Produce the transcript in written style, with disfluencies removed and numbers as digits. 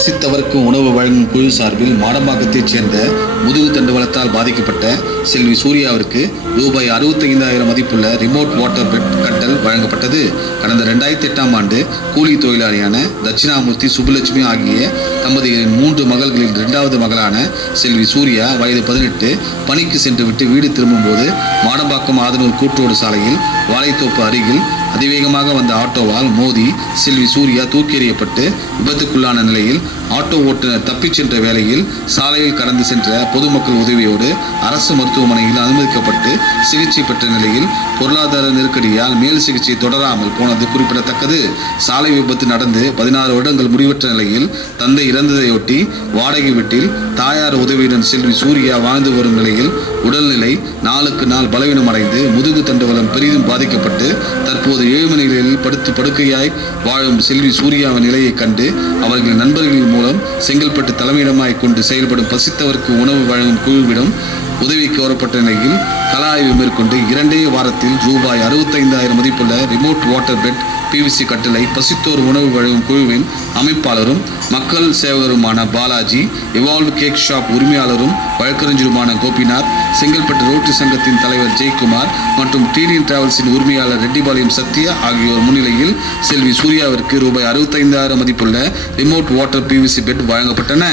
பசித்தவருக்கு உணவு வழங்கும் குழு சார்பில் மாடம்பாக்கத்தைச் சேர்ந்த முதுகு தண்டுவலத்தால் பாதிக்கப்பட்ட செல்வி சூர்யாவிற்கு ரூபாய் 65,000 மதிப்புள்ள ரிமோட் வாட்டர் பெட் கட்டல் வழங்கப்பட்டது. கடந்த 2008ஆம் ஆண்டு கூலி தொழிலாளியான தட்சிணாமூர்த்தி, சுப்புலட்சுமி ஆகிய தம்பதிகளின் 3 மகள்களில் 2வது மகளான செல்வி சூர்யா வயது 18 பணிக்கு சென்றுவிட்டு வீடு திரும்பும்போது மாடம்பாக்கம் ஆதனூர் கூட்டோடு சாலையில் வாழைத்தோப்பு அருகில் அதிவேகமாக வந்த ஆட்டோவால் மோதி செல்வி சூர்யா தூக்கி எறியப்பட்டு விபத்துக்குள்ளான நிலையில் ஆட்டோ ஓட்டுநர் தப்பிச் சென்ற வேளையில் சாலையில் கடந்து சென்ற பொதுமக்கள் உதவியோடு அரசு மருத்துவமனையில் அனுமதிக்கப்பட்டு சிகிச்சை பெற்ற நிலையில் பொருளாதார நெருக்கடியால் மேல் சிகிச்சை தொடராமல் போனது குறிப்பிடத்தக்கது. சாலை விபத்து நடந்து 16 வருடங்கள் முடிவற்ற நிலையில் தந்தை இறந்ததையொட்டி வாடகை வீட்டில் தாயார் உதவியுடன் செல்வி சூர்யா வாழ்ந்து வரும் நிலையில் உடல்நிலை நாளுக்கு நாள் பலவீனமடைந்து முதுகு தண்டுவலம் பெரிதும் பாதிக்கப்பட்டு தற்போது ஏழ்மனைகளில் படுக்கையாய் வாழும் செல்வி சூர்யாவின் நிலையை கண்டு அவர்களின் நண்பர்களின் மூலம் செங்கல்பட்டு தலைமையிடமாய் கொண்டு செயல்படும் பசித்தவருக்கு உணவு வழங்கும் குழுவிடம் உதவி கோரப்பட்ட நிலையில் கள ஆய்வு மேற்கொண்டு 2 வாரத்தில் ரூபாய் 65,000 மதிப்புள்ள ரிமோட் வாட்டர் பெட் PVC கட்டளை பசித்தோர் உணவு வழங்கும் குழுவின் அமைப்பாளரும் மக்கள் சேவகருமான பாலாஜி, எவால்வ் கேக் ஷாப் உரிமையாளரும் வழக்கறிஞருமான கோபிநாத், செங்கல்பட்டு ரோட்டரி சங்கத்தின் தலைவர் ஜெயக்குமார் மற்றும் டிடிஎன் டிராவல்ஸின் உரிமையாளர் ரெட்டிபாளையம் சத்யா ஆகியோர் முன்னிலையில் செல்வி சூர்யாவிற்கு ரூபாய் 65,000 மதிப்புள்ள ரிமோட் வாட்டர் PVC பெட் வழங்கப்பட்டன.